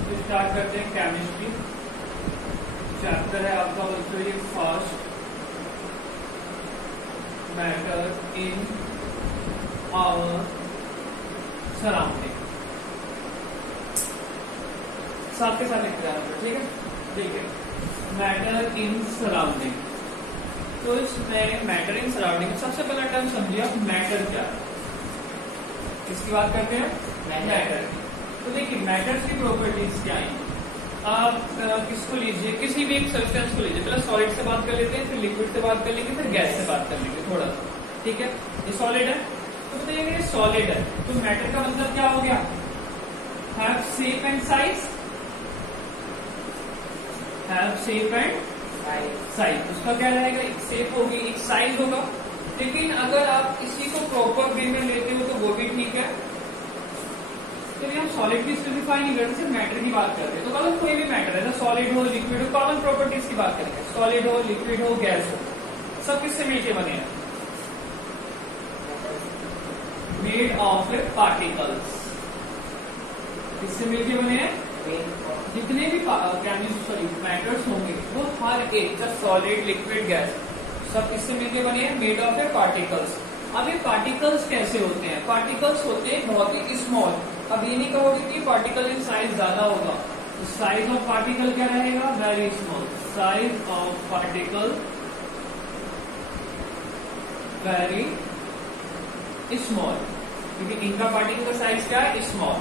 तो स्टार्ट करते हैं केमिस्ट्री। चैप्टर है आपका बच्चों ये first, matter in our surrounding. साथ के साथ लिखते हैं, ठीक है। ठीक है, मैटर इन सराउंडिंग। तो इसमें मैटर इन सराउंडिंग सबसे पहला टर्म समझिए आप, मैटर क्या है। किसकी बात करते हैं? मैटर की। तो देखिए मैटर्स की प्रॉपर्टीज क्या है। आप किसको लीजिए, किसी भी एक सब्सटेंस को लीजिए। पहले सॉलिड से बात कर लेते हैं, फिर लिक्विड से बात कर लेंगे, फिर गैस से बात कर लेंगे थोड़ा सा, ठीक है। ये सॉलिड है, तो बताइए ये सॉलिड है तो मैटर का मतलब क्या हो गया? Have shape and size, have shape and size. उसका क्या रहेगा? एक शेप होगी, एक साइज होगा। लेकिन अगर आप इसी को प्रॉपर वे में लेते हो तो वो भी ठीक है। चलिए हम सॉलिड की स्पेसिफाई नहीं करते, सिर्फ मैटर की बात करते हैं। तो कॉमन कोई भी मैटर है ना, सॉलिड हो लिक्विड हो, कॉमन प्रॉपर्टीज की बात करेंगे। सॉलिड हो लिक्विड हो गैस हो, सब किससे मिलके बने हैं? Made of particles. किससे मिलके बने हैं? जितने भी मैटर्स होंगे वो हर एक, जब सॉलिड लिक्विड गैस, सब किससे मिलके बने हैं? Made of particles. अब ये पार्टिकल्स कैसे होते हैं? पार्टिकल्स होते हैं बहुत ही स्मॉल। अब ये नहीं कहोगे कि पार्टिकल इन साइज ज्यादा होगा, तो साइज ऑफ पार्टिकल क्या रहेगा? Very small. Size of particle very small, क्योंकि इनका पार्टिकल का साइज क्या है? स्मॉल।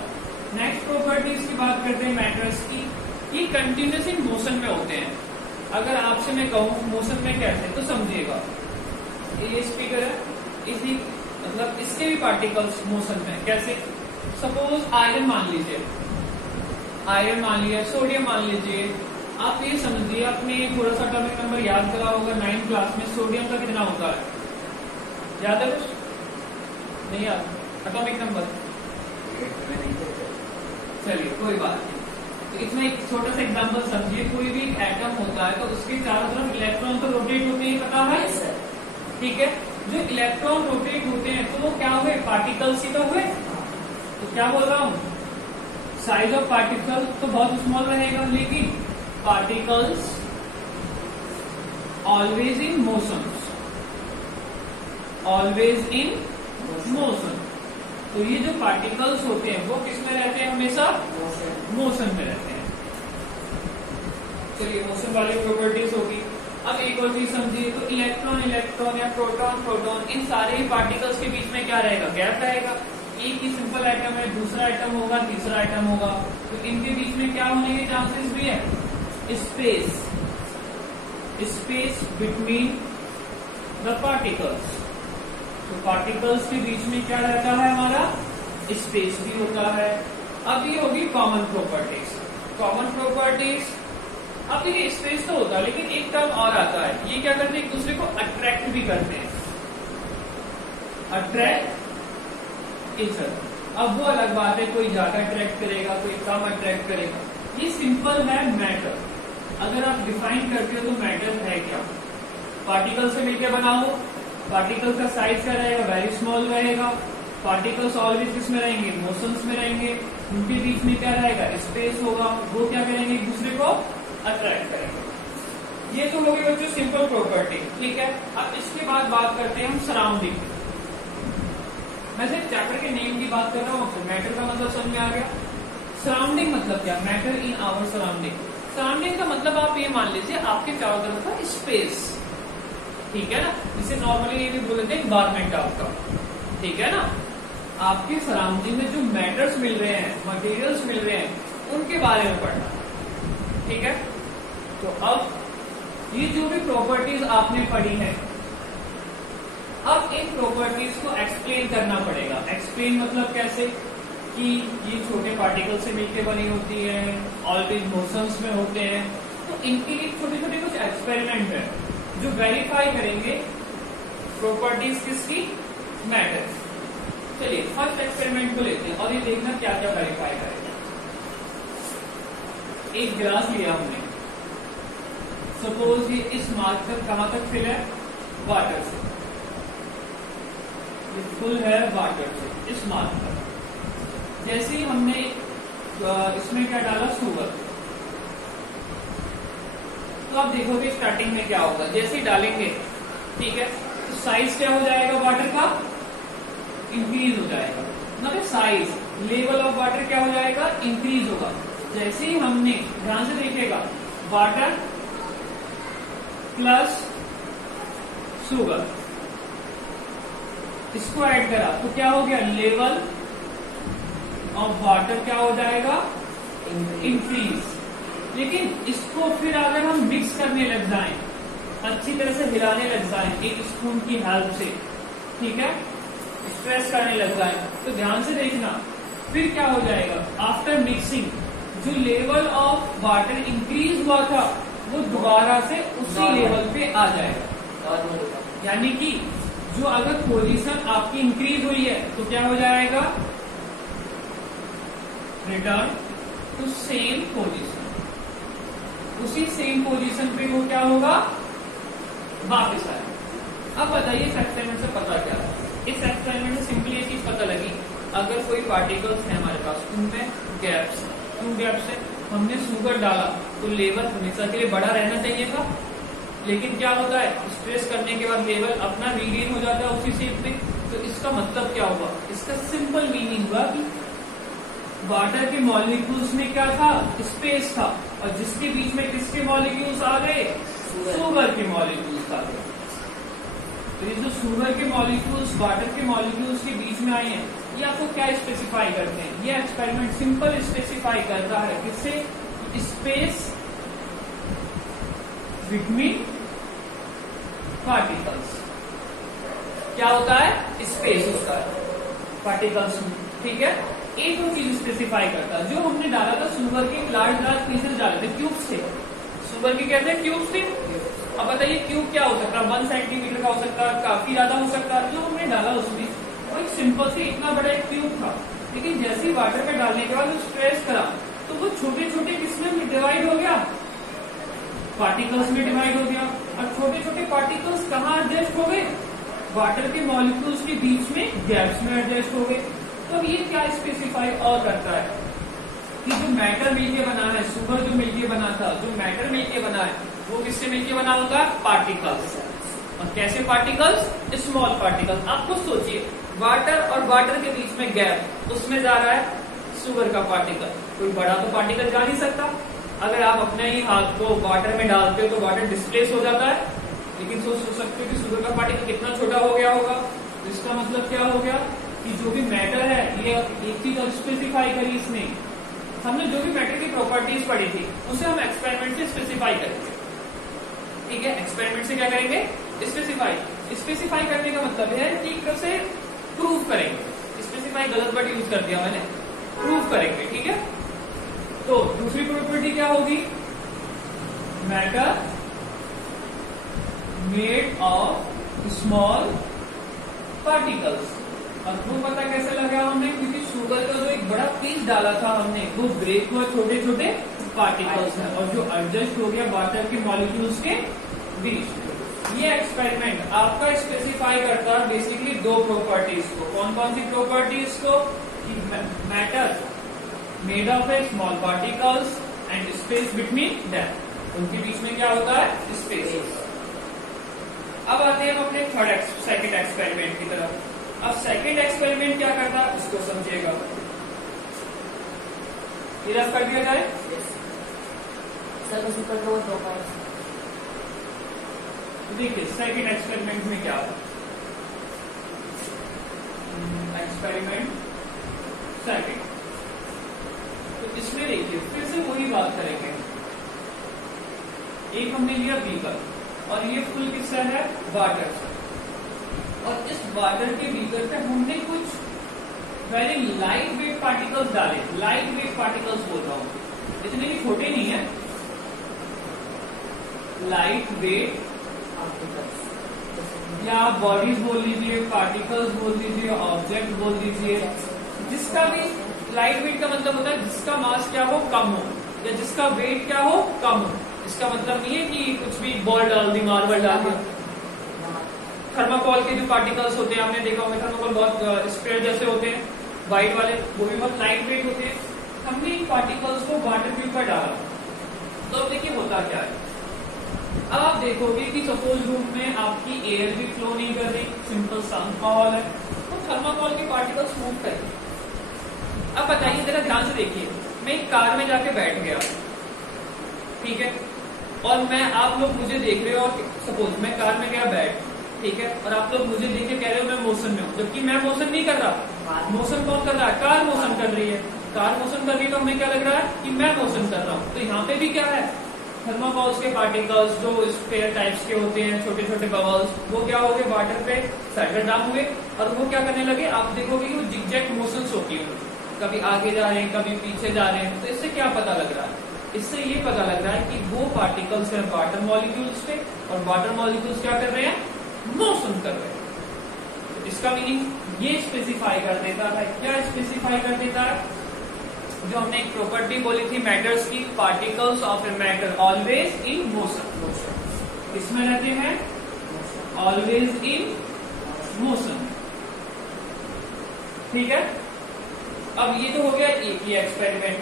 नेक्स्ट प्रॉपर्टीज की बात करते हैं मैटर्स की। ये कंटिन्यूस इन मोशन में होते हैं। अगर आपसे मैं कहूं मोशन में कैसे, तो समझिएगा। ये स्पीकर है, इसी मतलब इसके भी पार्टिकल्स मोशन में कैसे? सपोज आयरन मान लीजिए, आयरन मान लिया, सोडियम मान लीजिए। आप ये समझिए, आपने थोड़ा सा एटॉमिक नंबर याद करा होगा 9th क्लास में। सोडियम का कितना होता है? याद है कुछ? नहीं याद? एटॉमिक नंबर चलिए कोई बात नहीं। तो इसमें एक छोटा सा एग्जांपल समझिए। कोई भी एटम होता है तो उसके चारों तरफ इलेक्ट्रॉन तो रोटेट होते हैं, पता है? ठीक है। जो इलेक्ट्रॉन रोटेट होते हैं तो वो क्या हुए? पार्टिकल्स ही तो हुए। तो क्या बोल रहा हूं? साइज ऑफ पार्टिकल तो बहुत स्मॉल रहेगा, लेकिन particles always in motion, always in motion. तो ये जो पार्टिकल्स होते हैं वो किस में रहते हैं? हमेशा मोशन में रहते हैं। चलिए मोशन वाली प्रॉपर्टीज होगी। अब एक और चीज समझिए, तो इलेक्ट्रॉन इलेक्ट्रॉन या प्रोटॉन प्रोटॉन, इन सारे ही पार्टिकल्स के बीच में क्या रहेगा? गैप रहेगा। एक ही सिंपल आइटम है, दूसरा आइटम होगा, तीसरा आइटम होगा, तो इनके बीच में क्या होने के चांसेस भी है? Space, space between the particles. तो पार्टिकल्स के बीच में क्या रहता है? हमारा स्पेस भी होता है। अब ये होगी कॉमन प्रॉपर्टीज। कॉमन प्रॉपर्टीज, अब देखिए स्पेस तो होता है, लेकिन एक टर्म और आता है। ये क्या करते हैं? एक दूसरे को अट्रैक्ट भी करते हैं, अट्रैक्ट इच अदर। अब वो अलग बात है, कोई ज्यादा अट्रैक्ट करेगा, कोई कम अट्रैक्ट करेगा। ये सिंपल है मैटर। अगर आप डिफाइन करते हो तो मैटर है क्या? पार्टिकल से मिलकर बनाओ, पार्टिकल का साइज क्या रहेगा? वेरी स्मॉल रहेगा। पार्टिकल्स ऑलवेज किसमें रहेंगे? मोशंस में रहेंगे। उनके बीच में क्या रहेगा? स्पेस होगा। वो क्या करेंगे? एक दूसरे को अट्रैक्ट करेंगे। ये तो हो गई बच्चों सिंपल प्रॉपर्टी, ठीक है। अब इसके बाद बात करते हैं हम सराउंडिंग। मैं सिर्फ चैप्टर के नेम की बात कर रहा हूँ। मैटर का मतलब समझ में आ गया। सराउंडिंग मतलब क्या? Matter in our surrounding. Surrounding का मतलब आप ये मान लीजिए आपके चारों तरफ का स्पेस, ठीक है ना। इसे नॉर्मली ये भी बोलते हैं एनवायरमेंट आपका, ठीक है ना। आपके सराउंडिंग में जो मैटर्स मिल रहे हैं, मटेरियल्स मिल रहे हैं, उनके बारे में पढ़ना, ठीक है। तो अब ये जो भी प्रॉपर्टीज आपने पढ़ी है, अब इन प्रॉपर्टीज को एक्सप्लेन करना पड़ेगा। एक्सप्लेन मतलब कैसे? कि ये छोटे पार्टिकल से मिलकर बनी होती है, ऑलवेज मोशंस में होते हैं, तो इनके लिए छोटे छोटे कुछ एक्सपेरिमेंट है जो वेरीफाई करेंगे प्रॉपर्टीज किसकी? मैटर। चलिए फर्स्ट एक्सपेरिमेंट को लेते हैं और ये देखना क्या क्या वेरीफाई करेगा। एक गिलास लिया हमने, सपोज ये इस मार्क तक कहां तक फिल है? वाटर से। ये फुल है वाटर से इस मार्क तक। जैसे ही हमने इसमें क्या डाला, शुगर। तो आप देखोगे स्टार्टिंग में क्या होगा, जैसे ही डालेंगे, ठीक है, तो साइज क्या हो जाएगा वाटर का, इंक्रीज हो जाएगा। मतलब साइज, लेवल ऑफ वाटर क्या हो जाएगा, इंक्रीज होगा। जैसे ही हमने, ध्यान से देखिएगा, वाटर प्लस शुगर इसको ऐड करा तो क्या हो गया, लेवल ऑफ वाटर क्या हो जाएगा, इंक्रीज। लेकिन इसको फिर अगर हम मिक्स करने लग जाएं, अच्छी तरह से हिलाने लग जाएं एक स्पून की हेल्प से, ठीक है, स्ट्रेस करने लग जाएं, तो ध्यान से देखना फिर क्या हो जाएगा, आफ्टर मिक्सिंग जो लेवल ऑफ वाटर इंक्रीज हुआ था वो दोबारा से उसी लेवल पे आ जाएगा। यानी कि जो अगर पोजीशन आपकी इंक्रीज हुई है तो क्या हो जाएगा, रिटर्न टू सेम पोजीशन, उसी सेम पोजीशन पे वो क्या होगा, वापस आएगा। अब बताइए इस एक्सपेरिमेंट से पता क्या है, इस एक्सपेरिमेंट से सिंपली ये चीज पता लगी, अगर कोई पार्टिकल्स है हमारे पास, उनमें गैप्स, उन गैप्स से हमने शुगर डाला तो लेवल हमेशा के लिए बड़ा रहना चाहिए था, लेकिन क्या होता है, स्ट्रेस करने के बाद लेवल अपना रीगेन हो जाता है उसी शेप में। तो इसका मतलब क्या हुआ, इसका सिंपल मीनिंग हुआ कि वाटर के मॉलिक्यूल्स में क्या था, स्पेस था, और जिसके बीच में किसके मॉलिक्यूल्स आ गए, शुगर के मॉलिक्यूल्स आ गए। तो ये जो शुगर के मॉलिक्यूल्स वाटर के मॉलिक्यूल्स के बीच में आए हैं, ये आपको क्या स्पेसिफाई करते हैं, ये एक्सपेरिमेंट सिंपल स्पेसिफाई करता है किससे, स्पेस बिटवीन पार्टिकल्स। क्या होता है, स्पेस होता है पार्टिकल्स में, ठीक है। एक और चीज स्पेसिफाई करता है, जो हमने डाला था शुगर के लार्ज पीसेस डाले थे, क्यूब्स थे, शुगर के कहते हैं क्यूब्स थे। अब बताइए क्यूब क्या हो सकता है, 1 सेंटीमीटर का हो सकता है, काफी ज्यादा हो सकता है। जो हमने डाला उसमें वो एक सिंपल से इतना बड़ा एक क्यूब था, लेकिन जैसे ही वाटर में डालने के बाद स्ट्रेस करा तो वो छोटे छोटे किसमें डिवाइड हो गया, पार्टिकल्स में डिवाइड हो गया। और छोटे छोटे पार्टिकल्स कहाँ एडजस्ट हो गए, वाटर के मॉलिक्यूल्स के बीच में गैप्स में एडजस्ट हो गए। तो अब ये क्या स्पेसिफाई और करता है कि जो मैटर मिलके बना है, शुगर जो मिलके बना था, जो मैटर मिलके बना है, वो किससे मिलके बना होगा, पार्टिकल्स। और कैसे पार्टिकल्स, स्मॉल पार्टिकल्स। आप खुद सोचिए, वाटर और वाटर के बीच में गैप, उसमें जा रहा है शुगर का पार्टिकल, कोई बड़ा तो पार्टिकल जा नहीं सकता। अगर आप अपने ही हाथ को वाटर में डालते हो तो वाटर डिस्प्लेस हो जाता है, लेकिन सोच सकते हो कि शुगर का पार्टिकल कितना छोटा हो गया होगा। इसका मतलब क्या हो गया कि जो भी मैटर है, ये एक चीज और स्पेसिफाई करी इसने, हमने जो भी मैटर की प्रॉपर्टीज पढ़ी थी उसे हम एक्सपेरिमेंट से स्पेसिफाई करेंगे, ठीक है। एक्सपेरिमेंट से क्या करेंगे, स्पेसिफाई करने का मतलब है कि एक तरह से प्रूव करेंगे। स्पेसिफाई गलत वर्ड यूज कर दिया मैंने, प्रूव करेंगे, ठीक है। तो दूसरी प्रॉपर्टी क्या होगी, matter made of small particles. और वो पता कैसे लगा हमने, क्योंकि शुगर का जो एक बड़ा पीस डाला था हमने, वो ब्रेक हुआ छोटे छोटे पार्टिकल्स है, और जो एडजस्ट हो गया वाटर के मॉलिक्यूल्स के बीच। ये एक्सपेरिमेंट आपका स्पेसिफाई करता है बेसिकली दो प्रॉपर्टीज को। कौन कौन सी प्रॉपर्टीज को, matter made of A small particles and space between them, उनके बीच में क्या होता है, स्पेस। अब आते हैं हम अपने सेकंड एक्सपेरिमेंट की तरफ। अब सेकंड एक्सपेरिमेंट क्या करता है उसको समझिएगा। ये रफ कर दिया जाए, देखिए सेकंड एक्सपेरिमेंट में क्या होगा। एक्सपेरिमेंट सेकंड, तो इसमें देखिए फिर से वही बात करेंगे। एक हमने लिया बीकर और ये फुल किससे है, वाटर से, और इस वाटर के बीकर पे हमने कुछ वेरी लाइट वेट पार्टिकल्स डाले। लाइट वेट पार्टिकल्स बोल रहा हूं, इतने भी छोटे नहीं है, लाइट वेट, या आप बॉडीज बोल लीजिए, पार्टिकल्स बोल लीजिए, ऑब्जेक्ट बोल दीजिए, जिसका भी लाइट वेट का मतलब होता है जिसका मास क्या हो, कम हो, या जिसका वेट क्या हो, कम हो। इसका मतलब नहीं है कि कुछ भी बॉल डाल दी, मार्बल डाल दिया। थर्माकोल के जो पार्टिकल्स होते हैं, आपने देखा होगा थर्माकोल बहुत स्क्वायर जैसे होते हैं, व्हाइट वाले, वो भी बहुत लाइट वेट होते हैं। हमने इन पार्टिकल्स को वाटर के ऊपर डाला, तो अब देखिए होता क्या है। अब आप देखोगे कि सपोज रूम में आपकी एयर भी फ्लो नहीं कर रही, सिंपल सा माहौल है, तो थर्माकोल के पार्टिकल्स मूव करेंगे। अब बताइए जरा ध्यान से देखिए, मैं एक कार में जाके बैठ गया, ठीक है, और मैं आप लोग मुझे देख रहे हो, और सपोज मैं कार में गया बैठ, ठीक है, और आप लोग मुझे देख के कह रहे हो मैं मोशन में हूँ, जबकि मैं मोशन नहीं कर रहा। मोशन कौन कर रहा है? कार मोशन कर रही है। कार मोशन कर रही है तो हमें क्या लग रहा है कि मैं मोशन कर रहा हूँ। तो यहाँ पे भी क्या है, थर्माकोल्स के पार्टिकल्स जो स्फीयर टाइप्स के होते हैं, छोटे छोटे बबल्स, वो क्या हो गए वाटर पे सेटल डाउन हुए, और वो क्या करने लगे, आप देखोगे कि वो जिगजैग मोशंस होती है, कभी आगे जा रहे हैं कभी पीछे जा रहे हैं। तो इससे क्या पता लग रहा है? इससे ये पता लग रहा है कि वो पार्टिकल्स हैं वाटर मॉलिक्यूल्स पे, और वाटर मॉलिक्यूल्स क्या कर रहे हैं, मोशन कर रहे हैं। तो इसका मीनिंग ये स्पेसिफाई कर देता है, क्या स्पेसिफाई कर देता है, जो हमने एक प्रॉपर्टी बोली थी मैटर्स की, particles of a matter always in motion. इसमें रहते हैं ऑलवेज इन मोशन, ठीक है। अब ये तो हो गया एक ही एक्सपेरिमेंट।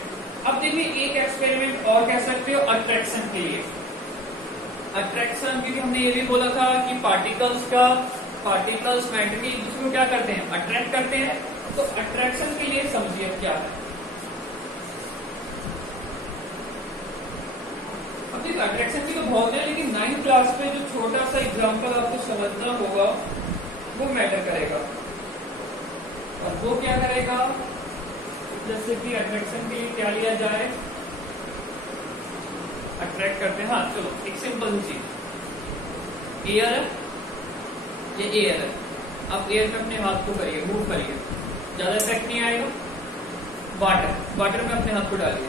अब देखिए एक एक्सपेरिमेंट और कह सकते हो अट्रैक्शन के लिए। अट्रैक्शन, क्योंकि हमने ये भी बोला था कि पार्टिकल्स मैटर के एक दूसरे को क्या करते हैं, अट्रैक्ट करते हैं। तो अट्रैक्शन के लिए समझिए क्या है। अब देखिए अट्रैक्शन की तो बहुत है, लेकिन 9th क्लास में जो छोटा सा एग्जाम्पल आपको समझना होगा वो मैटर करेगा। और वो क्या करेगा, जैसे कि अट्रैक्शन के लिए क्या लिया जाए, अट्रैक्ट करते हैं, हाँ चलो एक सिंपल सी चीज, एयर है, ये एयर है। अब एयर में अपने हाथ को करिए, मूव करिए, ज्यादा इफेक्ट नहीं आएगा। वाटर में अपने हाथ को डालिए,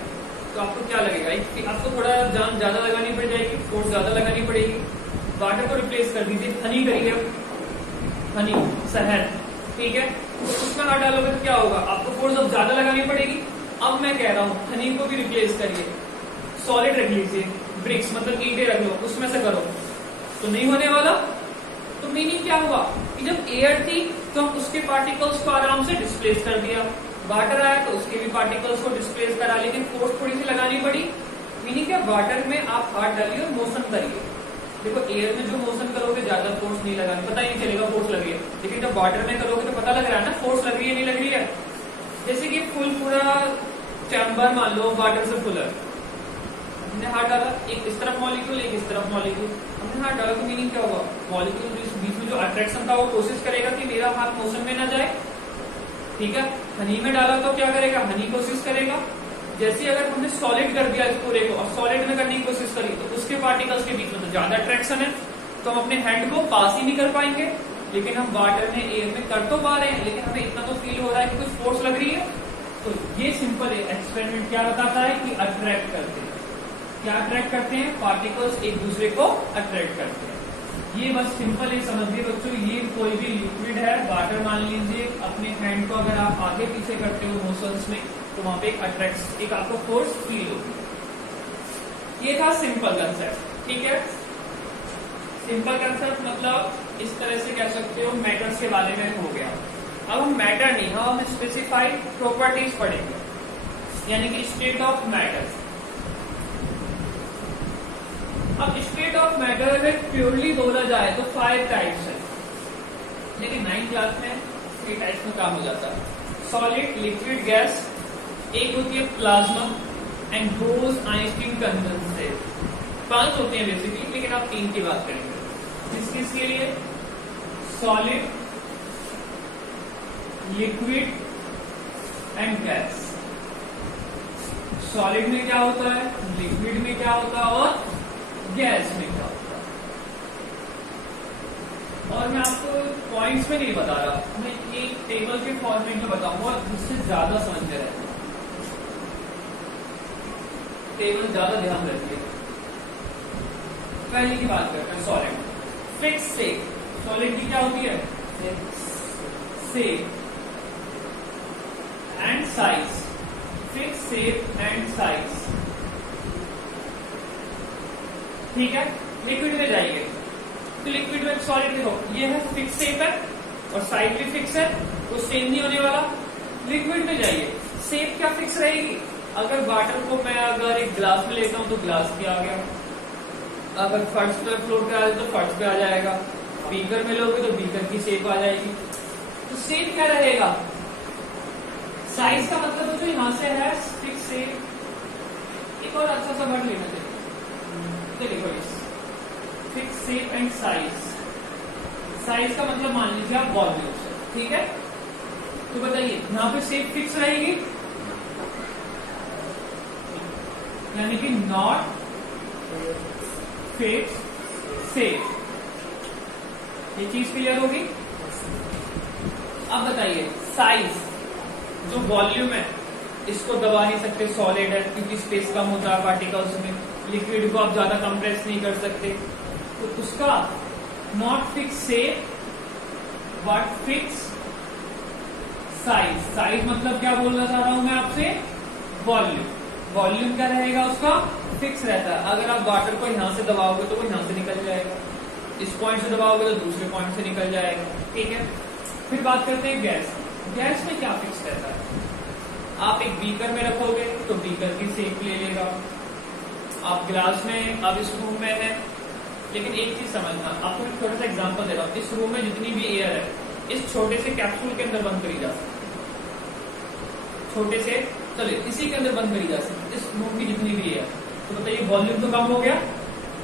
तो आपको क्या लगेगा, आपको थोड़ा जान ज्यादा लगानी पड़ जाएगी, फोर्स ज्यादा लगानी पड़ेगी। वाटर को रिप्लेस कर दीजिए, हनी करिए, हनी शहद, ठीक है, तो उसमें हाथ डालोगे तो क्या होगा, आपको फोर्स अब ज्यादा लगानी पड़ेगी। अब मैं कह रहा हूँ हनी को भी रिप्लेस करिए, सॉलिड रख लीजिए, ब्रिक्स मतलब ईंटें रख लो, उसमें से करो, तो नहीं होने वाला। तो मीनिंग क्या हुआ कि जब एयर थी तो हम उसके पार्टिकल्स को आराम से डिस्प्लेस कर दिया, वाटर आया तो उसके भी पार्टिकल्स को डिस्प्लेस करा, लेकिन फोर्स थोड़ी सी लगानी पड़ी। मीनिंग क्या, वाटर में आप हाथ डालिए और मोशन करिए। देखो एयर में जो मोशन करोगे ज्यादा फोर्स नहीं लगाना, पता ही नहीं चलेगा फोर्स लग रही है, लेकिन जब वाटर में करोगे तो पता लग रहा है ना फोर्स लग रही है नहीं लग रही है। जैसे कि पूरा चैम्बर मान लो वाटर से फुल है, हमने हाथ डाला, एक इस तरफ मॉलिक्यूल एक इस तरफ मॉलिक्यूल, हमने हाथ डाला तो मीनिंग क्या होगा, मॉलिक्यूल बीच में जो अट्रैक्शन था वो कोशिश करेगा कि मेरा हाथ मोशन में ना जाए, ठीक है। हनी में डाला तो क्या करेगा, हनी कोशिश करेगा। जैसे अगर हमने सॉलिड कर दिया इस पूरे को और सॉलिड में करने की कोशिश करी तो उसके पार्टिकल्स के बीच में तो ज्यादा अट्रैक्शन है, तो हम अपने हैंड को पास ही नहीं कर पाएंगे। लेकिन हम वाटर में एयर में कर तो पा रहे हैं, लेकिन हमें इतना तो फील हो रहा है कि कुछ फोर्स लग रही है। तो ये सिंपल एक्सपेरिमेंट क्या बताता है कि अट्रैक्ट करते हैं। क्या अट्रैक्ट करते हैं, पार्टिकल्स एक दूसरे को अट्रैक्ट करते हैं। ये बस सिंपल ये समझिए बच्चों, ये कोई भी लिक्विड है, वाटर मान लीजिए, अपने हैंड को अगर आप आगे पीछे करते हो मोशंस में तो वहां पे एक अट्रैक्ट, एक आपको फोर्स फील होगी। ये था सिंपल कंसेप्ट, ठीक है। सिंपल कंसेप्ट मतलब इस तरह से कह सकते हो मैटर्स के बारे में हो गया। अब हम मैटर नहीं, हम स्पेसिफाइड प्रॉपर्टीज पढ़ेंगे, यानी कि स्टेट ऑफ मैटर। अब स्टेट ऑफ मैटर अगर प्योरली बोला जाए तो 5 टाइप्स है, लेकिन 9th क्लास में 3 टाइप्स में काम हो जाता है, सॉलिड, लिक्विड, गैस। एक होती है plasma and boss Einstein condensate. 5 होते हैं बेसिकली, लेकिन आप 3 की बात करेंगे। किसके लिए, solid, liquid and gas. Solid में क्या होता है, लिक्विड में क्या होता है और गैस में क्या होता है। और मैं आपको पॉइंट्स में नहीं बता रहा, मैं एक टेबल के फॉर्मेट में बताऊंगा जिससे ज्यादा समझ में रहेगा। टेबल ज्यादा ध्यान रखिए। पहले की बात करते हैं सॉलिड, फिक्स शेप। सॉलिड की क्या होती है, shape and size, fix shape and size, ठीक है। लिक्विड में जाइए तो लिक्विड में सॉलिड देखो ये है फिक्स शेप है और साइज भी फिक्स है, तो सेम नहीं होने वाला। लिक्विड में जाइए, शेप क्या फिक्स रहेगी, अगर वाटर को मैं अगर एक ग्लास में लेता हूं तो ग्लास पे आ गया, अगर फर्श पे फ्लोर पे आ जाए तो फर्श पे आ जाएगा, बीकर में लोगे तो बीकर की शेप आ जाएगी। तो शेप क्या रहेगा? साइज का मतलब जो यहां से है फिक्स शेप। एक और अच्छा सा वर्ड लेना चाहिए, देखो fix shape and size. Size का मतलब मान लीजिए आप वॉल्यूम, ठीक है। तो बताइए यहां पे शेप फिक्स रहेगी, यानी कि नॉट फिक्स शेप। ये चीज क्लियर होगी। अब बताइए साइज, जो वॉल्यूम है इसको दबा नहीं सकते, सॉलिड है क्योंकि स्पेस कम होता है पार्टिकल्स में। लिक्विड को आप ज्यादा कंप्रेस नहीं कर सकते, तो उसका not fix shape but fix size. Size मतलब क्या बोलना चाह रहा हूं मैं आपसे? वॉल्यूम। वॉल्यूम क्या रहेगा उसका? फिक्स रहता है। अगर आप वाटर को यहां से दबाओगे तो वो यहां से निकल जाएगा, इस पॉइंट से दबाओगे तो दूसरे पॉइंट से निकल जाएगा, ठीक है। फिर बात करते हैं गैस। गैस में क्या फिक्स रहता है? आप एक बीकर में रखोगे तो बीकर की शेप ले लेगा। आप ग्लास में, अब इस रूम में है, लेकिन एक चीज समझना, आपको एक छोटा सा एग्जांपल दे रहा हूं। इस रूम में जितनी भी एयर है इस छोटे से कैप्सूल के अंदर बंद करी जा सकती है, छोटे से, चलिए इसी के अंदर बंद करी जा सकती है, इस रूम की जितनी भी एयर। तो बताइए वॉल्यूम तो कम हो गया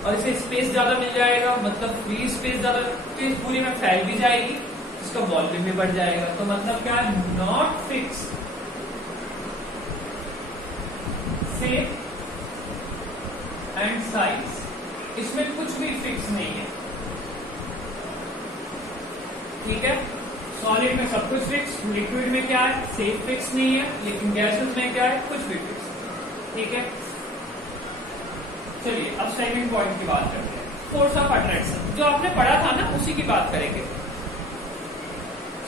और इसे स्पेस ज्यादा मिल जाएगा, मतलब फ्री स्पेस ज्यादा, तो इस पूरी में फैल भी जाएगी, इसका वॉल्यूम भी बढ़ जाएगा। तो मतलब क्या है? Not fix shape and size. इसमें कुछ भी फिक्स नहीं है, ठीक है। सॉलिड में सब कुछ फिक्स, लिक्विड में क्या है? शेप फिक्स नहीं है, लेकिन गैसेस में क्या है? कुछ भी फिक्स, ठीक है। चलिए अब सेकंड पॉइंट की बात करते हैं, फोर्स ऑफ अट्रैक्शन। जो आपने पढ़ा था ना उसी की बात करेंगे।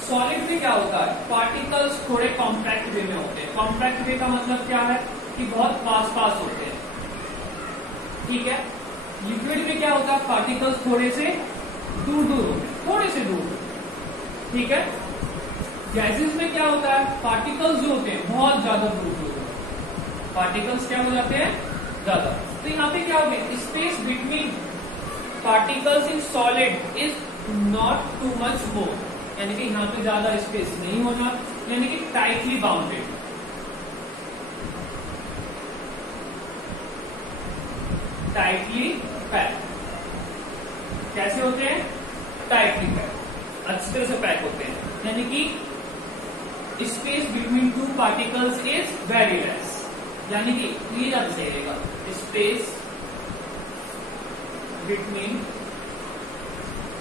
सॉलिड में क्या होता है? पार्टिकल्स थोड़े कॉम्पैक्ट वे में होते हैं। कॉम्पैक्ट वे का मतलब क्या है? कि बहुत पास पास होते हैं, ठीक है। लिक्विड में क्या होता है? पार्टिकल्स थोड़े से दूर दूर होते हैं, थोड़े से दूर, ठीक है। गैसेस में क्या होता है? पार्टिकल्स जो होते हैं बहुत ज्यादा दूर दूर होते हैं, पार्टिकल्स क्या हो जाते हैं? ज्यादा। तो यहाँ पे क्या हो गया? Space between particles in solid is not too much more, यानी कि यहाँ पे ज्यादा स्पेस नहीं होना, यानी कि टाइटली बाउंडेड। Tightly pack. कैसे होते हैं? टाइटली पैक, अच्छी तरह से पैक होते हैं, यानी कि space between two particles is very less, यानी कि ये ज्यादा सही रहेगा। Space between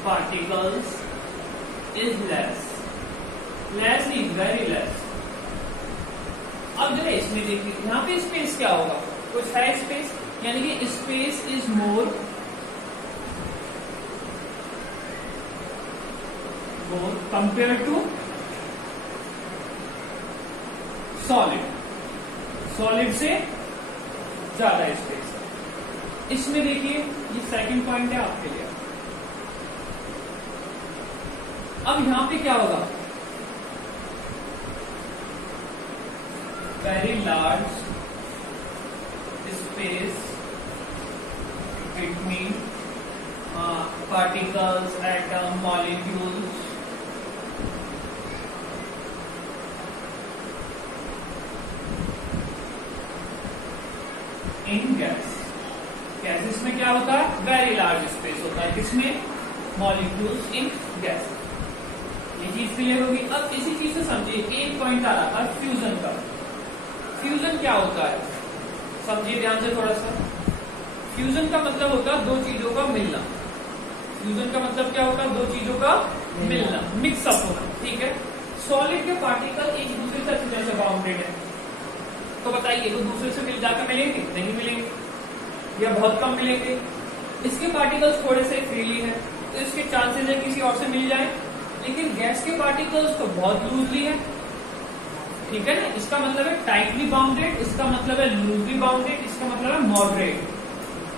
particles is less, less नहीं, वेरी लेस। अब जरा इसमें देखिए, यहां पे स्पेस क्या होगा? कुछ है स्पेस, यानी कि space is more compare to solid. Solid से ज्यादा स्पेस है। इसमें देखिए ये सेकंड पॉइंट है आपके लिए। अब यहां पे क्या होगा? Very large space between particles, atom, molecules, in gas. Gases में क्या होता है? वेरी लार्ज स्पेस होता है, किसमें? Molecules in gas. ये चीज क्लियर होगी। अब इसी चीज से समझिए, एक पॉइंट आ रहा था फ्यूजन का। फ्यूजन क्या होता है? समझिए ध्यान से थोड़ा सा। फ्यूजन का मतलब होता है दो चीजों का मिलना। फ्यूजन का मतलब क्या होता है? दो चीजों का मिलना, मिक्सअप होना, ठीक है। सॉलिड के पार्टिकल एक दूसरे से अच्छी तरह से बाउंडेड है, तो बताइए वो दूसरे से मिल जाकर मिलेंगे? नहीं मिलेंगे, या बहुत कम मिलेंगे। इसके पार्टिकल्स थोड़े से फ्रीली है, तो इसके चांसेस है किसी और से मिल जाए। लेकिन गैस के पार्टिकल्स तो बहुत लूजली है, ठीक है ना। इसका मतलब है टाइटली बाउंडेड, इसका मतलब है लूजली बाउंडेड, इसका मतलब है मॉडरेट,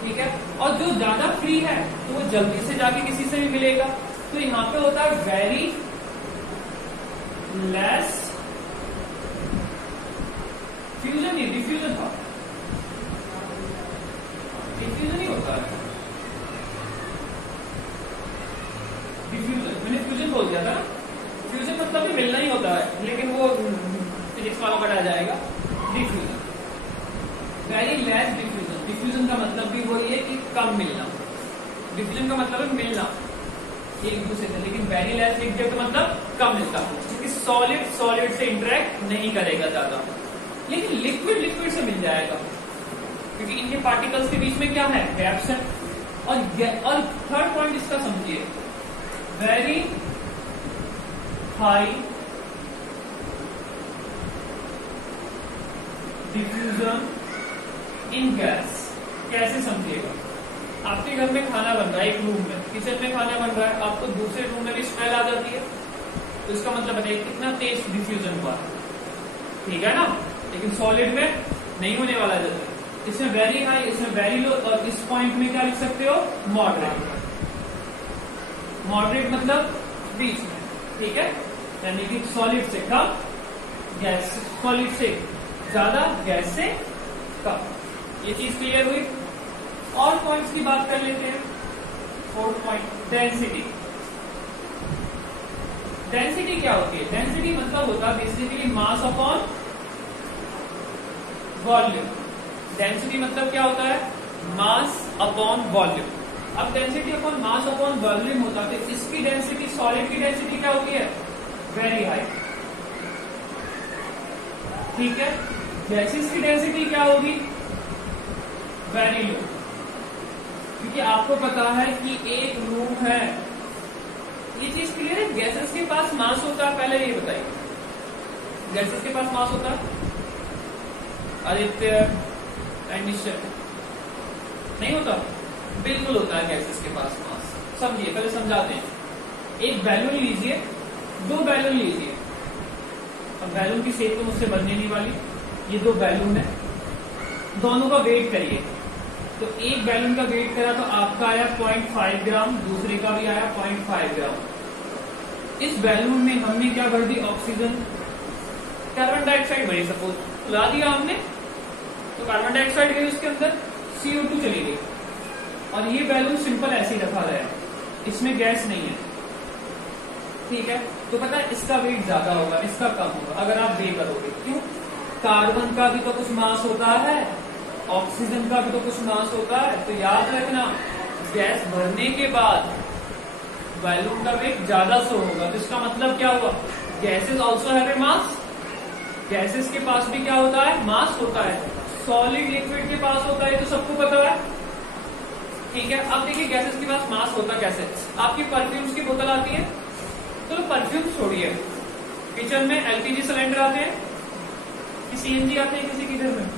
ठीक है। और जो ज्यादा फ्री है तो वो जल्दी से जाके किसी से भी मिलेगा। तो यहाँ पे होता है वेरी लेस फ्यूजन, नहीं डिफ्यूजन था, डिफ्यूजन ही होता है, डिफ्यूजन, मैंने फ्यूजन बोल दिया था ना, फ्यूजन मतलब भी मिलना ही होता है, लेकिन वो फिजिक्स वाला पढ़ा जाएगा। Diffusion, very less diffusion, diffusion का मतलब भी वही है कि कम मिलना, डिफ्यूजन का मतलब है मिलना एक दूसरे से, लेकिन वेरी लेस लिख दिया तो मतलब कम मिलता, क्योंकि सॉलिड सॉलिड से इंटरेक्ट नहीं करेगा ज्यादा, लेकिन लिक्विड लिक्विड से मिल जाएगा, क्योंकि इनके पार्टिकल्स के बीच में क्या है, गैप्स है। और थर्ड पॉइंट इसका समझिए, वेरी हाई डिफ्यूजन इन गैस। कैसे समझिएगा, आपके घर में खाना बन रहा है, एक रूम में, किचन में खाना बन रहा है, आपको दूसरे रूम में भी स्मेल आ जाती है, तो इसका मतलब बताइए कितना तेज डिफ्यूजन हुआ है, ठीक है ना। लेकिन सॉलिड में नहीं होने वाला जैसे, इसमें वेरी हाई, इसमें वेरी लो, और इस पॉइंट में क्या लिख सकते हो, मॉडरेट। मॉडरेट मतलब बीच में, ठीक है, यानी कि सॉलिड से कम, गैस, सॉलिड से ज्यादा, गैस से कम। ये चीज क्लियर हुई। और पॉइंट्स की बात कर लेते हैं। Fourth point, density. डेंसिटी क्या होती है, डेंसिटी मतलब होता है basically mass upon volume. Density मतलब क्या होता है, मास अपॉन वॉल्यूम। अब density upon mass upon volume होता है, तो इसकी डेंसिटी, सॉलिड की डेंसिटी क्या होती है, वेरी हाई, ठीक है। गैसेस की डेंसिटी क्या होगी, वेरी लो, क्योंकि आपको पता है कि एक रूम है, ये चीज क्लियर है। गैसेस के पास मास होता है, पहले ये बताइए, गैसेस के पास मास होता है, आदित्य एंड निश्चय, नहीं होता, बिल्कुल होता है गैसेस के पास मास। समझिए, पहले समझाते हैं। एक बैलून लीजिए, दो बैलून लीजिए, अब बैलून की शेप तो मुझसे बनने नहीं वाली, ये दो बैलून है, दोनों का वेट करिए, तो एक बैलून का वेट करा तो आपका आया 0.5 ग्राम, दूसरे का भी आया 0.5 ग्राम। इस बैलून में हमने क्या भर दी, ऑक्सीजन, कार्बन डाइऑक्साइड भरी, सपोज खुला दिया हमने, तो कार्बन डाइऑक्साइड गई उसके अंदर, CO2 चली गई, और ये बैलून सिंपल ऐसे ही रखा गया, इसमें गैस नहीं है, ठीक है। तो पता है इसका वेट ज्यादा होगा, इसका कम होगा, अगर आप बे करोगे। क्यों, कार्बन का भी तो कुछ मास होता है, ऑक्सीजन का भी तो कुछ मास होता है, तो याद रखना गैस भरने के बाद बैलून का वेट ज्यादा शो होगा, तो इसका मतलब क्या हुआ, gases also have a mass, gases के पास भी क्या होता है, मास होता है। सॉलिड लिक्विड के पास होता है, तो सबको पता है, ठीक है। अब देखिए गैसेस के पास मास होता कैसे, आपकी परफ्यूम्स की बोतल आती है, तो परफ्यूम छोड़िए, किचन में LPG सिलेंडर आते हैं, कि CNG आते हैं किसी के घर में,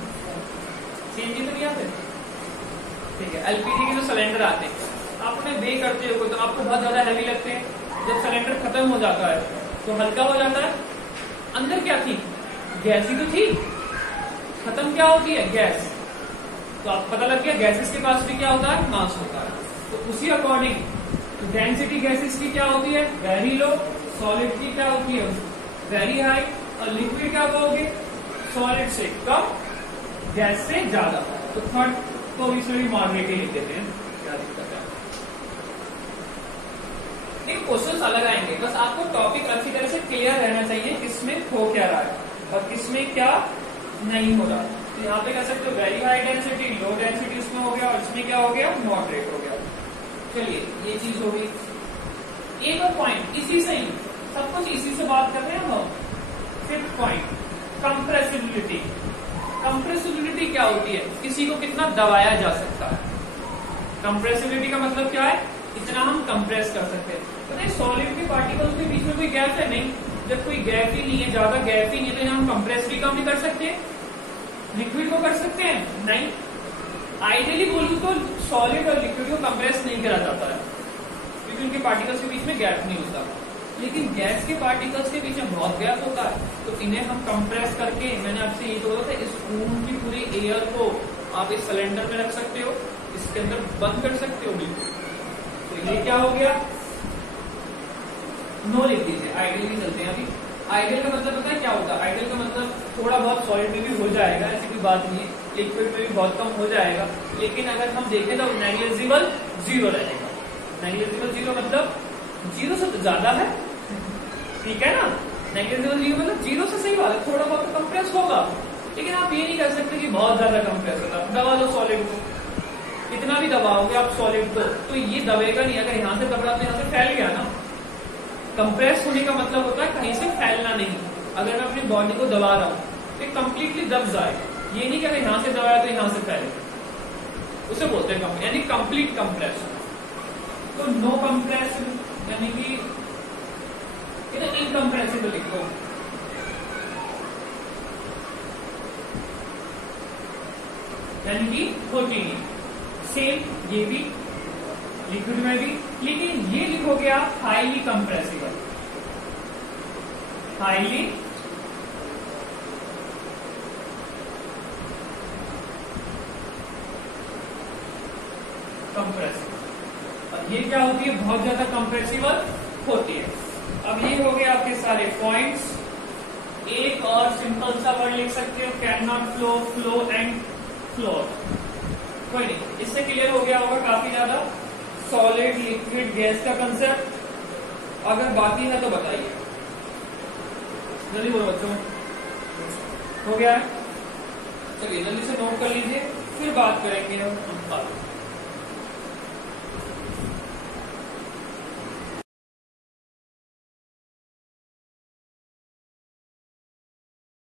CNG तो नहीं आते, ठीक है। LPG के जो सिलेंडर आते हैं, आप उन्हें बे करते हो तो आपको बहुत ज्यादा हैवी लगते हैं, जब सिलेंडर खत्म हो जाता है तो हल्का हो जाता है। अंदर क्या थी, गैस ही तो थी, खत्म क्या होती है, गैस। तो आपको पता लग गया गैसेस के पास भी क्या होता है, मास होता है। तो उसी अकॉर्डिंग डेंसिटी गैसेस की क्या होती है, वेरी लो, सॉलिड की क्या होती है, वेरी हाई, और लिक्विड क्या कहोगे, सॉलिड से कम, गैस से ज्यादा। तो थर्ड को इसमें भी मॉडरेट ही लिख देते हैं, क्या दिक्कत है। लेकिन क्वेश्चंस अलग आएंगे, बस आपको टॉपिक अच्छी तरह से क्लियर रहना चाहिए, किसमें हो क्या रहा है और किसमें क्या नहीं हो रहा। तो यहाँ पे कह सकते हो very high density, low density उसमें हो गया, और इसमें क्या हो गया, मॉडरेट हो गया। चलिए ये चीज हो गई। एक और पॉइंट, इसी से ही सब कुछ इसी से बात कर रहे हैं हम। Fifth point, compressibility. कंप्रेसिबिलिटी क्या होती है, किसी को कितना दबाया जा सकता है। कंप्रेसिबिलिटी का मतलब क्या है, इतना हम कंप्रेस कर सकते हैं। पता है सॉलिड के पार्टिकल्स के बीच में कोई गैप है नहीं, जब कोई गैप ही नहीं है, ज्यादा गैप ही नहीं है, तो हम कंप्रेस भी कम नहीं कर सकते, लिक्विड को कर सकते हैं नहीं। आइडियली बोलूं तो सॉलिड और लिक्विड को कंप्रेस नहीं करा जाता है, क्योंकि उनके पार्टिकल्स के बीच में गैप नहीं होता। लेकिन गैस के पार्टिकल्स के बीच में बहुत गैप होता है, तो इन्हें हम कंप्रेस करके, मैंने आपसे ये बोला था, इस रूम की पूरी एयर को आप इस सिलेंडर में रख सकते हो, इसके अंदर बंद कर सकते हो बिल्कुल। तो ये क्या हो गया, नो लिख दीजिए, आइडियली चलते हैं अभी। आइडियल का मतलब पता है क्या होता है? आइडियल का मतलब थोड़ा बहुत सॉलिड में भी हो जाएगा, ऐसी कोई बात नहीं है, लिक्विड में भी बहुत कम हो जाएगा, लेकिन अगर हम देखें तो नेग्लिजिबल जीरो रहेगा। नेग्लिजिबल जीरो मतलब जीरो से तो ज्यादा है, ठीक है ना? नेग्लिजिबल जीरो मतलब जीरो से सही बात है, थोड़ा बहुत कंप्रेस होगा, लेकिन आप ये नहीं कर सकते कि बहुत ज्यादा कंप्रेस होगा। दबा लो सॉलिड को, कितना भी दबाओगे आप सॉलिड को तो ये दबेगा नहीं। अगर यहाँ से दबा तो यहाँ से फैल गया ना। कंप्रेस होने का मतलब होता है कहीं से फैलना नहीं। अगर मैं अपनी बॉडी को दबा रहा हूँ तो कंप्लीटली दब जाए, ये नहीं कि अगर यहाँ से दबाया तो यहाँ से फैले, उसे बोलते हैं यानी कंप्लीट कंप्रेशन। तो नो कंप्रेशन यानी कि इनकम्प्रेसिबल लिखो, यानी कि होती नहीं। सेम ये भी लिक्विड में भी, लेकिन ये लिखोगे आप हाईली कंप्रेसिबल। Highly compressible. अब ये क्या होती है? बहुत ज्यादा कंप्रेसिबल होती है। अब ये हो गए आपके सारे पॉइंट्स। एक और सिंपल सा वर्ड लिख सकते हो, can not flow, flow and floor. कोई नहीं, इससे क्लियर हो गया होगा काफी ज्यादा सॉलिड लिक्विड गैस का कंसेप्ट। अगर बाकी है तो बताइए, जल्दी बोलो बच्चों। हो गया है? चलिए जल्दी से नोट कर लीजिए, फिर बात करेंगे हम।